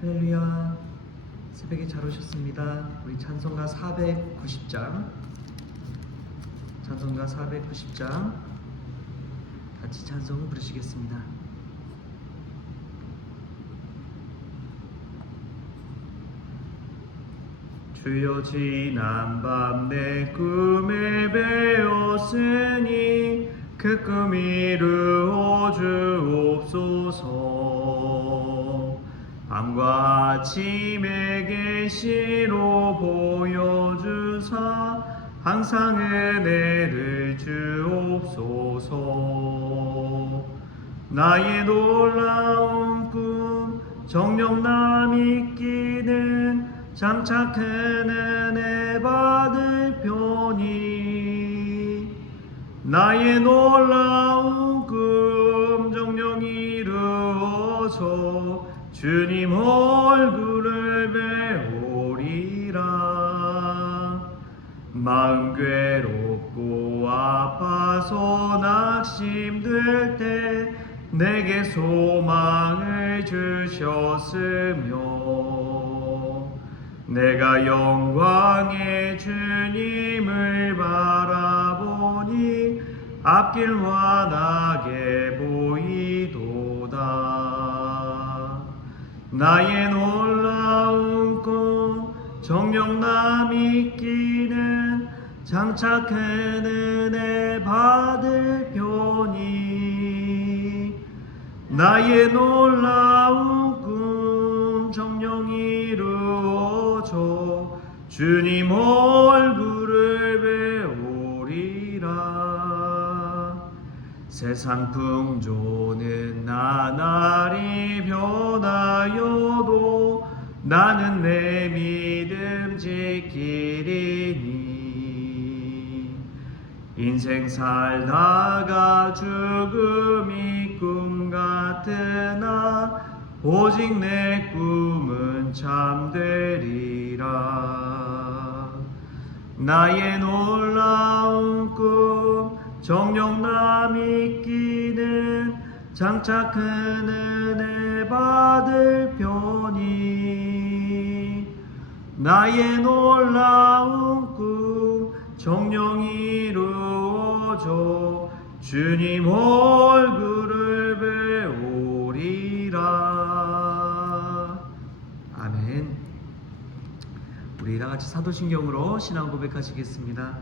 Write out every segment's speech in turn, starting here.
할렐루야. 새벽에 잘 오셨습니다. 우리 찬송가 490장 같이 찬송을 부르시겠습니다. 주여 지난밤 내 꿈에 배웠으니 그 꿈 이루어 주옵소서. 밤과 아침에 계시로 보여주사 항상 은혜를 주옵소서. 나의 놀라운 꿈 정녕 나 믿기는 장차 큰 은혜 받을 편이. 나의 놀라운 꿈 정녕 이루어져 주님 얼굴을 배우리라. 마음 괴롭고 아파서 낙심될 때 내게 소망을 주셨으며 내가 영광의 주님을 바라보니 앞길 환하게 보이도다. 나의 놀라운 꿈 정녕 나 믿기는 장차 큰 은혜 받을 편이. 나의 놀라운 꿈 정녕 이루어져 주님 얼굴을 배우리라. 세상 풍조는 나날이 변하여도 나는 내 믿음 지키리니. 인생 살다가 죽음이 꿈 같으나 오직 내 꿈은 참되리라. 나의 놀라운 꿈 정녕 나 믿기는 장차 큰 은혜 받을 편이. 나의 놀라운 꿈 정녕 이루어져 주님 얼굴을 배우리라. 아멘. 우리 다같이 사도신경으로 신앙 고백하시겠습니다.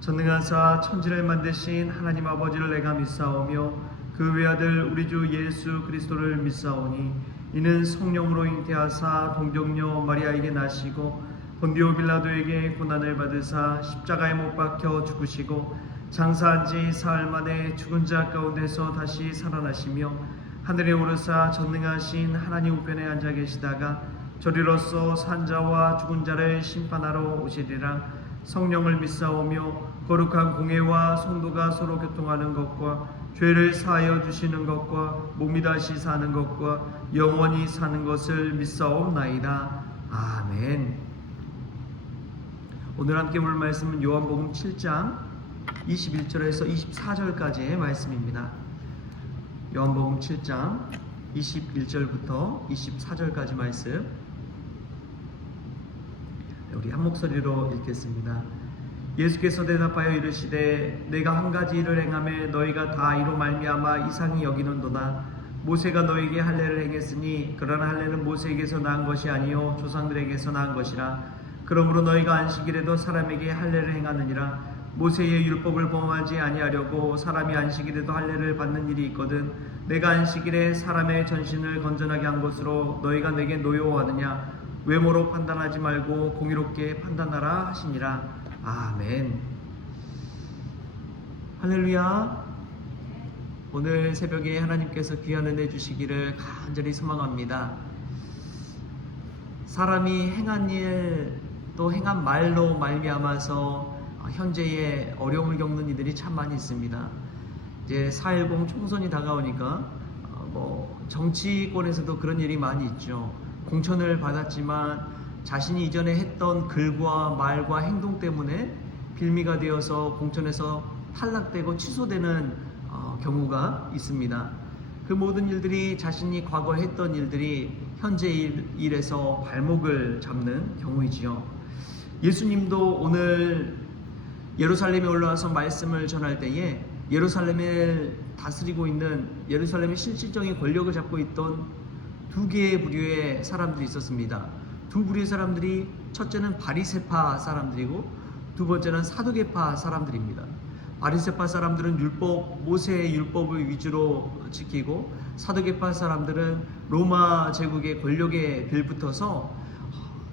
전능하사 천지를 만드신 하나님 아버지를 내가 믿사오며 그 외아들 우리 주 예수 그리스도를 믿사오니 이는 성령으로 잉태하사 동정녀 마리아에게 나시고 본디오 빌라도에게 고난을 받으사 십자가에 못 박혀 죽으시고 장사한 지 사흘 만에 죽은 자 가운데서 다시 살아나시며 하늘에 오르사 전능하신 하나님 우편에 앉아 계시다가 저리로서 산자와 죽은 자를 심판하러 오시리라. 성령을 믿사오며 거룩한 공회와 성도가 서로 교통하는 것과 죄를 사하여 주시는 것과 몸이 다시 사는 것과 영원히 사는 것을 믿사옵나이다. 아멘. 오늘 함께 볼 말씀은 요한복음 7장 21절에서 24절까지의 말씀입니다. 요한복음 7장 21절부터 24절까지 말씀 우리 한 목소리로 읽겠습니다. 예수께서 대답하여 이르시되 내가 한 가지 일을 행하매 너희가 다 이로 말미암아 이상히 여기는도다. 모세가 너희에게 할례를 행했으니 그러나 할례는 모세에게서 나은 것이 아니요 조상들에게서 나은 것이라. 그러므로 너희가 안식일에도 사람에게 할례를 행하느니라. 모세의 율법을 범하지 아니하려고 사람이 안식일에도 할례를 받는 일이 있거든. 내가 안식일에 사람의 전신을 건전하게 한 것으로 너희가 내게 노여워하느냐. 외모로 판단하지 말고 공의롭게 판단하라 하시니라. 아멘. 할렐루야. 오늘 새벽에 하나님께서 귀한 은혜 주시기를 간절히 소망합니다. 사람이 행한 일 또 행한 말로 말미암아서 현재의 어려움을 겪는 이들이 참 많이 있습니다. 이제 4.10 총선이 다가오니까 정치권에서도 그런 일이 많이 있죠. 공천을 받았지만 자신이 이전에 했던 글과 말과 행동 때문에 빌미가 되어서 공천에서 탈락되고 취소되는 경우가 있습니다. 그 모든 일들이 자신이 과거에 했던 일들이 현재 일에서 발목을 잡는 경우이지요. 예수님도 오늘 예루살렘에 올라와서 말씀을 전할 때에 예루살렘을 다스리고 있는, 예루살렘의 실질적인 권력을 잡고 있던 두 개의 부류의 사람들이 있었습니다. 두 부류의 사람들이, 첫째는 바리새파 사람들이고 두 번째는 사두개파 사람들입니다. 바리새파 사람들은 모세의 율법을 위주로 지키고, 사두개파 사람들은 로마 제국의 권력에 빌붙어서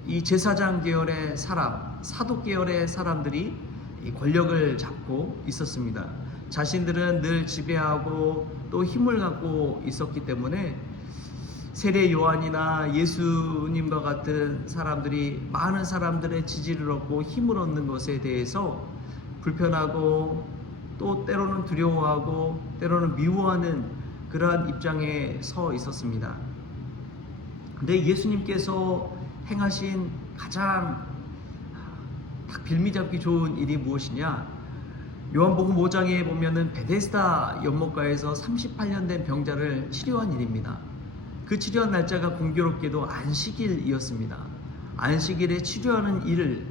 이 제사장 계열의 사람, 사독 계열의 사람들이 이 권력을 잡고 있었습니다. 자신들은 늘 지배하고 또 힘을 갖고 있었기 때문에 세례 요한이나 예수님과 같은 사람들이 많은 사람들의 지지를 얻고 힘을 얻는 것에 대해서 불편하고 또 때로는 두려워하고 때로는 미워하는 그러한 입장에 서 있었습니다. 근데 예수님께서 행하신 가장 딱 빌미잡기 좋은 일이 무엇이냐? 요한복음 5장에 보면은 베데스다 연못가에서 38년 된 병자를 치료한 일입니다. 그 치료한 날짜가 공교롭게도 안식일이었습니다. 안식일에 치료하는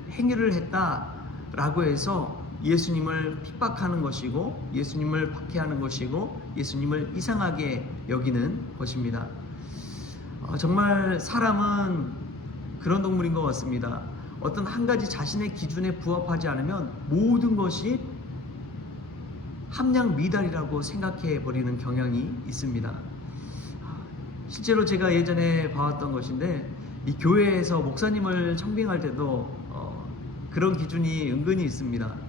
행위를 했다라고 해서 예수님을 핍박하는 것이고, 예수님을 박해하는 것이고, 예수님을 이상하게 여기는 것입니다. 정말 사람은 그런 동물인 것 같습니다. 어떤 한 가지 자신의 기준에 부합하지 않으면 모든 것이 함량 미달이라고 생각해 버리는 경향이 있습니다. 실제로 제가 예전에 봐왔던 것인데, 이 교회에서 목사님을 청빙할 때도 그런 기준이 은근히 있습니다.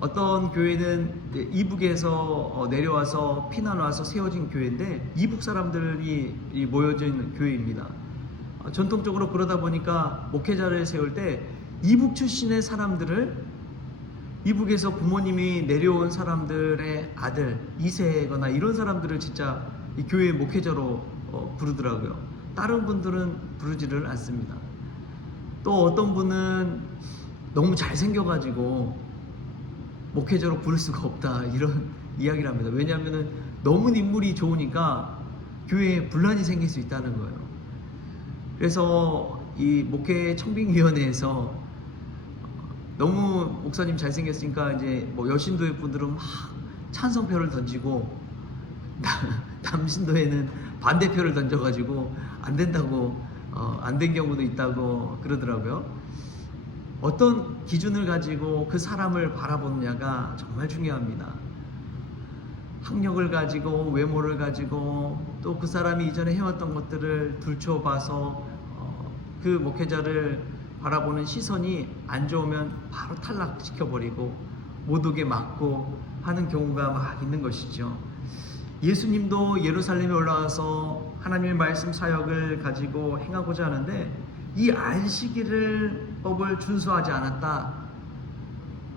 어떤 교회는 이북에서 내려와서 피난 와서 세워진 교회인데, 이북 사람들이 모여져 있는 교회입니다. 전통적으로 그러다 보니까 목회자를 세울 때 이북 출신의 사람들을, 이북에서 부모님이 내려온 사람들의 아들 2세거나 이런 사람들을 진짜 이 교회 목회자로 부르더라고요. 다른 분들은 부르지를 않습니다. 또 어떤 분은 너무 잘생겨가지고 목회자로 부를 수가 없다, 이런 이야기를 합니다. 왜냐하면 너무 인물이 좋으니까 교회에 분란이 생길 수 있다는 거예요. 그래서 이 목회 청빙위원회에서 너무 목사님 잘생겼으니까 이제 뭐 여신도의 분들은 막 찬성표를 던지고, 남신도에는 반대표를 던져가지고 안 된다고, 안 된 경우도 있다고 그러더라고요. 어떤 기준을 가지고 그 사람을 바라보느냐가 정말 중요합니다. 학력을 가지고, 외모를 가지고, 또 그 사람이 이전에 해왔던 것들을 둘러봐서 그 목회자를 바라보는 시선이 안 좋으면 바로 탈락시켜버리고 못 오게 막고 하는 경우가 막 있는 것이죠. 예수님도 예루살렘에 올라와서 하나님의 말씀 사역을 가지고 행하고자 하는데, 이 안식일을 법을 준수하지 않았다,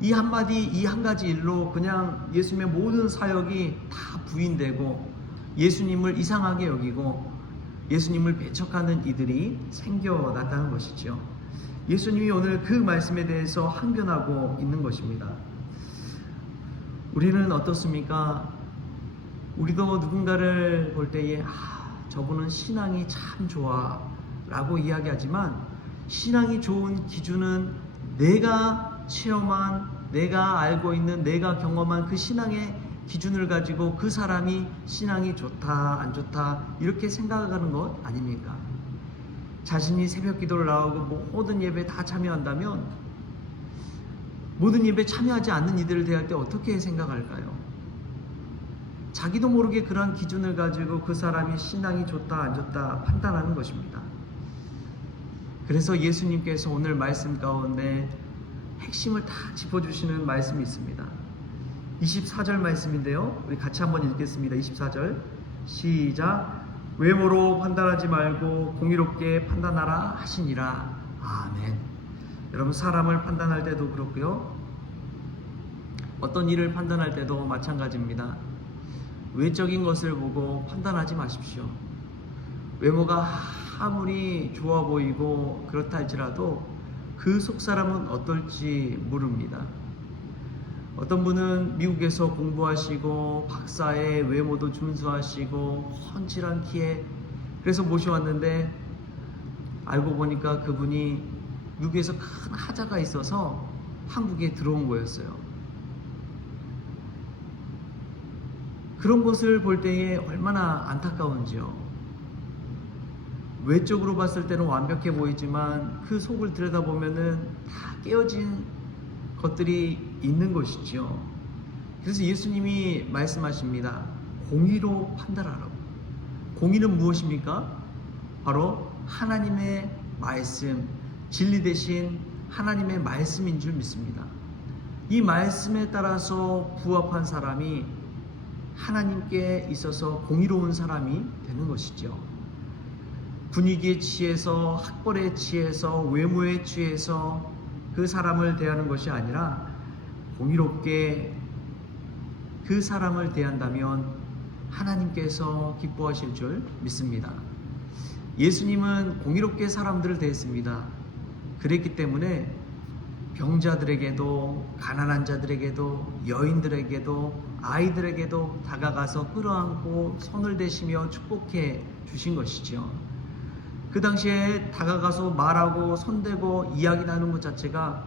이 한마디, 이 한 가지 일로 그냥 예수님의 모든 사역이 다 부인되고 예수님을 이상하게 여기고 예수님을 배척하는 이들이 생겨났다는 것이죠. 예수님이 오늘 그 말씀에 대해서 항변하고 있는 것입니다. 우리는 어떻습니까? 우리도 누군가를 볼 때에 저분은 신앙이 참 좋아 라고 이야기하지만, 신앙이 좋은 기준은 내가 체험한, 내가 알고 있는, 내가 경험한 그 신앙의 기준을 가지고 그 사람이 신앙이 좋다 안 좋다 이렇게 생각하는 것 아닙니까? 자신이 새벽 기도를 나오고 모든 예배에 다 참여한다면 모든 예배에 참여하지 않는 이들을 대할 때 어떻게 생각할까요? 자기도 모르게 그러한 기준을 가지고 그 사람이 신앙이 좋다 안 좋다 판단하는 것입니다. 그래서 예수님께서 오늘 말씀 가운데 핵심을 다 짚어주시는 말씀이 있습니다. 24절 말씀인데요, 우리 같이 한번 읽겠습니다. 24절 시작. 외모로 판단하지 말고 공의롭게 판단하라 하시니라. 아멘. 여러분, 사람을 판단할 때도 그렇고요, 어떤 일을 판단할 때도 마찬가지입니다. 외적인 것을 보고 판단하지 마십시오. 외모가 아무리 좋아 보이고 그렇다 할지라도 그 속 사람은 어떨지 모릅니다. 어떤 분은 미국에서 공부하시고 박사의 외모도 준수하시고 훤칠한 키에 그래서 모셔왔는데 알고 보니까 그분이 미국에서 큰 하자가 있어서 한국에 들어온 거였어요. 그런 것을 볼 때에 얼마나 안타까운지요. 외적으로 봤을 때는 완벽해 보이지만 그 속을 들여다보면은 다 깨어진 것들이 있는 것이죠. 그래서 예수님이 말씀하십니다. 공의로 판단하라고. 공의는 무엇입니까? 바로 하나님의 말씀, 진리 대신 하나님의 말씀인 줄 믿습니다. 이 말씀에 따라서 부합한 사람이 하나님께 있어서 공의로운 사람이 되는 것이죠. 분위기에 취해서, 학벌에 취해서, 외모에 취해서 그 사람을 대하는 것이 아니라 공의롭게 그 사람을 대한다면 하나님께서 기뻐하실 줄 믿습니다. 예수님은 공의롭게 사람들을 대했습니다. 그랬기 때문에 병자들에게도, 가난한 자들에게도, 여인들에게도, 아이들에게도 다가가서 끌어안고 손을 대시며 축복해 주신 것이죠. 그 당시에 다가가서 말하고 손대고 이야기 나누는 것 자체가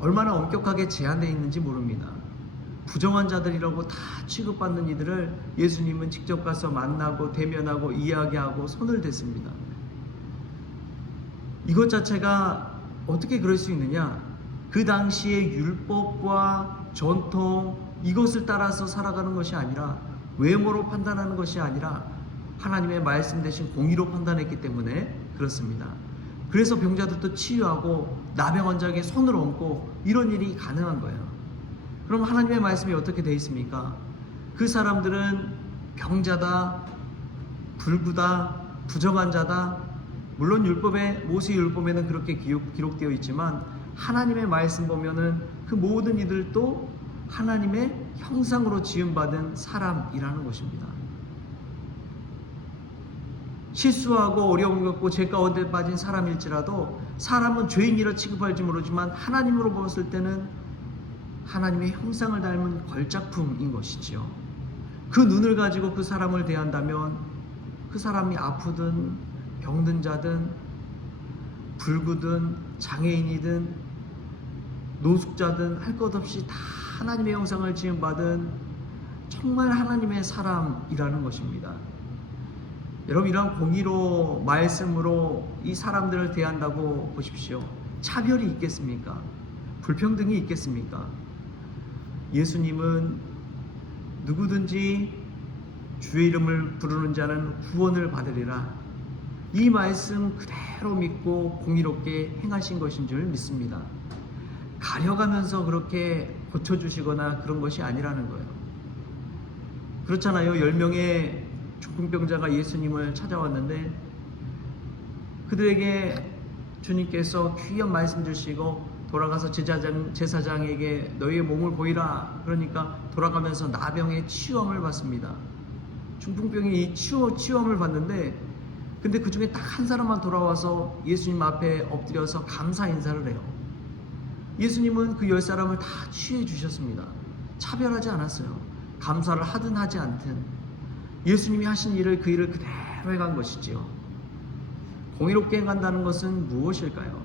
얼마나 엄격하게 제한되어 있는지 모릅니다. 부정한 자들이라고 다 취급받는 이들을 예수님은 직접 가서 만나고 대면하고 이야기하고 손을 댔습니다. 이것 자체가 어떻게 그럴 수 있느냐? 그 당시의 율법과 전통 이것을 따라서 살아가는 것이 아니라, 외모로 판단하는 것이 아니라 하나님의 말씀 대신 공의로 판단했기 때문에 그렇습니다. 그래서 병자들도 치유하고 나병 환자에게 손을 얹고 이런 일이 가능한 거예요. 그럼 하나님의 말씀이 어떻게 되어 있습니까? 그 사람들은 병자다, 불구다, 부정한 자다. 물론 율법에, 모세 율법에는 그렇게 기록되어 있지만 하나님의 말씀 보면은 그 모든 이들도 하나님의 형상으로 지음받은 사람이라는 것입니다. 실수하고 어려움을 겪고 죄 가운데 빠진 사람일지라도 사람은 죄인이라 취급할지 모르지만 하나님으로 봤을 때는 하나님의 형상을 닮은 걸작품인 것이지요. 그 눈을 가지고 그 사람을 대한다면 그 사람이 아프든 병든 자든 불구든 장애인이든 노숙자든 할 것 없이 다 하나님의 형상을 지음받은 정말 하나님의 사람이라는 것입니다. 여러분, 이러한 공의로 말씀으로 이 사람들을 대한다고 보십시오. 차별이 있겠습니까? 불평등이 있겠습니까? 예수님은 누구든지 주의 이름을 부르는 자는 구원을 받으리라. 이 말씀 그대로 믿고 공의롭게 행하신 것인 줄 믿습니다. 가려가면서 그렇게 고쳐주시거나 그런 것이 아니라는 거예요. 그렇잖아요. 10명의 중풍병자가 예수님을 찾아왔는데 그들에게 주님께서 귀한 말씀 주시고 돌아가서 제사장에게 너희의 몸을 보이라. 그러니까 돌아가면서 나병의 치유함을 받습니다. 중풍병이 치유함을 받는데 근데 그 중에 딱 한 사람만 돌아와서 예수님 앞에 엎드려서 감사 인사를 해요. 예수님은 그 10사람을 다 치유해 주셨습니다. 차별하지 않았어요. 감사를 하든 하지 않든 예수님이 하신 일을 그 일을 그대로 해간 것이지요. 공의롭게 행한다는 것은 무엇일까요?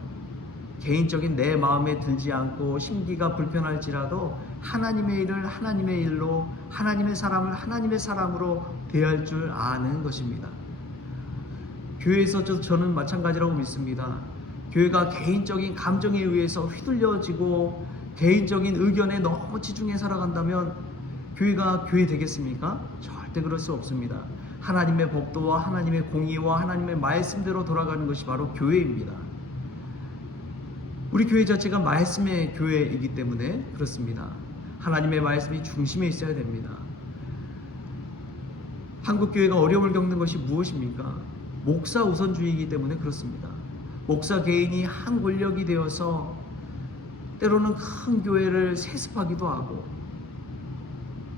개인적인 내 마음에 들지 않고 심기가 불편할지라도 하나님의 일을 하나님의 일로, 하나님의 사람을 하나님의 사람으로 대할 줄 아는 것입니다. 교회에서 저는 마찬가지라고 믿습니다. 교회가 개인적인 감정에 의해서 휘둘려지고 개인적인 의견에 너무 치중해 살아간다면 교회가 교회 되겠습니까? 절대 그럴 수 없습니다. 하나님의 법도와 하나님의 공의와 하나님의 말씀대로 돌아가는 것이 바로 교회입니다. 우리 교회 자체가 말씀의 교회이기 때문에 그렇습니다. 하나님의 말씀이 중심에 있어야 됩니다. 한국 교회가 어려움을 겪는 것이 무엇입니까? 목사 우선주의이기 때문에 그렇습니다. 목사 개인이 한 권력이 되어서 때로는 큰 교회를 세습하기도 하고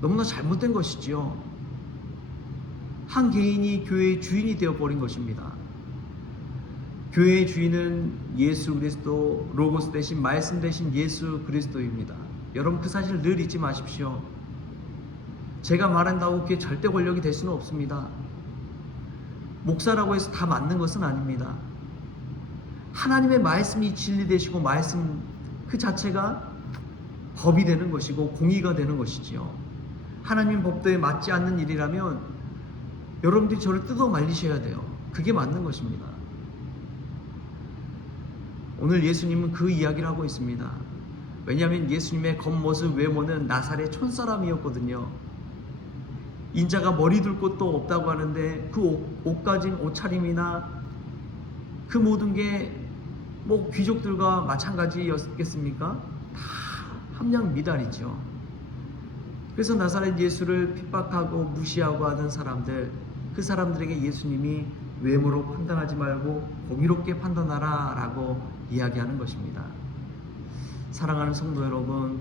너무나 잘못된 것이지요. 한 개인이 교회의 주인이 되어버린 것입니다. 교회의 주인은 예수 그리스도, 로고스 대신 말씀 대신 예수 그리스도입니다. 여러분 그 사실 늘 잊지 마십시오. 제가 말한다고 그게 절대 권력이 될 수는 없습니다. 목사라고 해서 다 맞는 것은 아닙니다. 하나님의 말씀이 진리 되시고 말씀 그 자체가 법이 되는 것이고 공의가 되는 것이지요. 하나님 법도에 맞지 않는 일이라면 여러분들이 저를 뜯어 말리셔야 돼요. 그게 맞는 것입니다. 오늘 예수님은 그 이야기를 하고 있습니다. 왜냐하면 예수님의 겉모습 외모는 나사렛 촌사람이었거든요. 인자가 머리 둘 곳도 없다고 하는데 그 옷 가진 옷차림이나 그 모든 게 뭐 귀족들과 마찬가지였겠습니까? 다 함량 미달이죠. 그래서 나사렛 예수를 핍박하고 무시하고 하던 사람들, 그 사람들에게 예수님이 외모로 판단하지 말고 공의롭게 판단하라 라고 이야기하는 것입니다. 사랑하는 성도 여러분,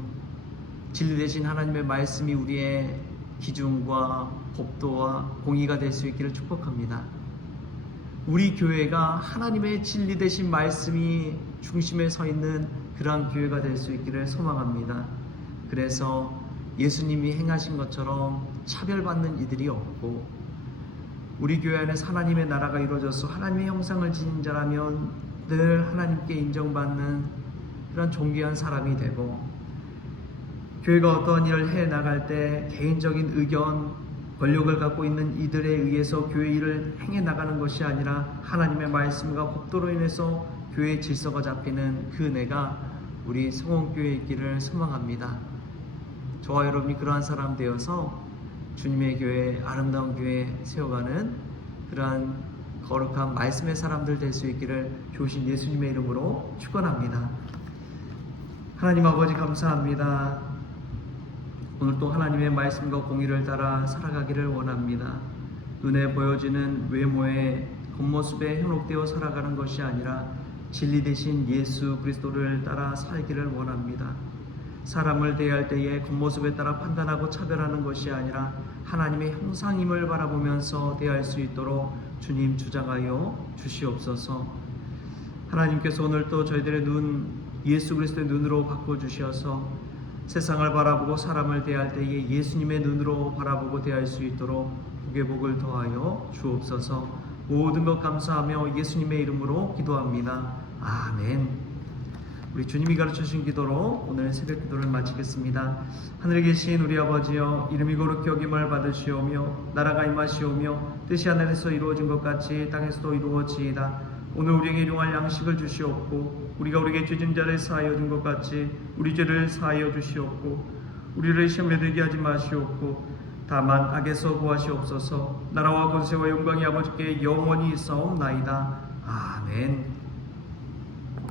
진리 되신 하나님의 말씀이 우리의 기준과 법도와 공의가 될 수 있기를 축복합니다. 우리 교회가 하나님의 진리 되신 말씀이 중심에 서 있는 그러한 교회가 될 수 있기를 소망합니다. 그래서 예수님이 행하신 것처럼 차별받는 이들이 없고, 우리 교회 안에서 하나님의 나라가 이루어져서 하나님의 형상을 지닌 자라면 늘 하나님께 인정받는 그런 존귀한 사람이 되고, 교회가 어떠한 일을 해 나갈 때 개인적인 의견, 권력을 갖고 있는 이들에 의해서 교회 일을 행해 나가는 것이 아니라 하나님의 말씀과 법도로 인해서 교회의 질서가 잡히는 그 은혜가 우리 성원교회에 있기를 소망합니다. 저와 여러분이 그러한 사람 되어서 주님의 교회, 아름다운 교회 세워가는 그러한 거룩한 말씀의 사람들 될 수 있기를 주신 예수님의 이름으로 축원합니다. 하나님 아버지 감사합니다. 오늘 또 하나님의 말씀과 공의를 따라 살아가기를 원합니다. 눈에 보여지는 외모의 겉모습에 현혹되어 살아가는 것이 아니라 진리 되신 예수 그리스도를 따라 살기를 원합니다. 사람을 대할 때에 겉모습에 따라 판단하고 차별하는 것이 아니라 하나님의 형상임을 바라보면서 대할 수 있도록 주님 주장하여 주시옵소서. 하나님께서 오늘 또 저희들의 눈, 예수 그리스도의 눈으로 바꿔주셔서 세상을 바라보고 사람을 대할 때에 예수님의 눈으로 바라보고 대할 수 있도록 복의 복을 더하여 주옵소서. 모든 것 감사하며 예수님의 이름으로 기도합니다. 아멘. 우리 주님이 가르쳐주신 기도로 오늘 새벽 기도를 마치겠습니다. 하늘에 계신 우리 아버지여, 이름이 거룩히 여김을 받으시오며 나라가 임하시오며 뜻이 하늘에서 이루어진 것 같이 땅에서도 이루어지이다. 오늘 우리에게 일용할 양식을 주시옵고 우리가 우리에게 죄진 자를 사하여 준 것 같이 우리 죄를 사하여 주시옵고 우리를 시험에 들게 하지 마시옵고 다만 악에서 구하시옵소서. 나라와 권세와 영광이 아버지께 영원히 있사옵나이다. 아멘.